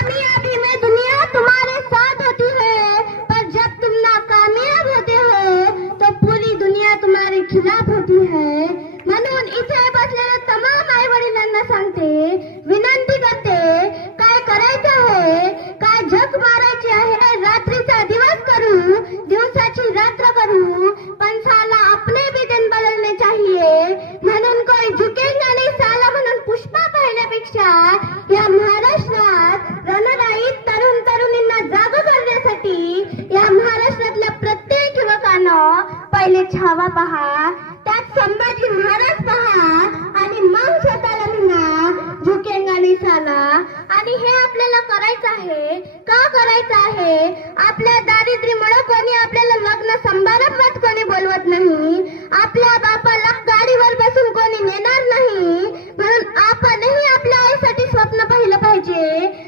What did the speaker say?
कामयाबी में दुनिया तुम्हारे साथ होती है, पर जब तुम नाकामयाब होते हो तो पूरी दुनिया तुम्हारे खिलाफ होती है. म्हणून इथे बसलेल्या तमाम आई वडिलांना सांगते, विनंती करते, काय करायचं आहे, काय झक मारायची आहे, रात्रीचा दिवस करू, दिवसाची रात्र करू, पण साला अपने भी दिन बदलने चाहिए. म्हणून कोई झुकेगा नहीं साला म्हणून पुष्पा पाहिल्यापेक्षा या महाराष्ट्रात रणराईत तरुण तरुणींना जाग करण्यासाठी या महाराष्ट्रातल्या प्रत्येक युवकानं पहिले छावा पहा, त्यात संभाजी महाराज पहा आणि मग स्वतःला म्हणा झुकेगा नाही साला. आणि हे आपल्याला करायचं आहे. का करायचं आहे? आपल्या दारिद्र्यामुळे कोणी आपल्याला लग्न समारंभात कोणी बोलवत नाही, आपल्या बापाला गाडीवर बसून कोणी नेणार नाही, म्हणून आपणही आपल्या आईसाठी स्वप्न पाहिलं पाहिजे.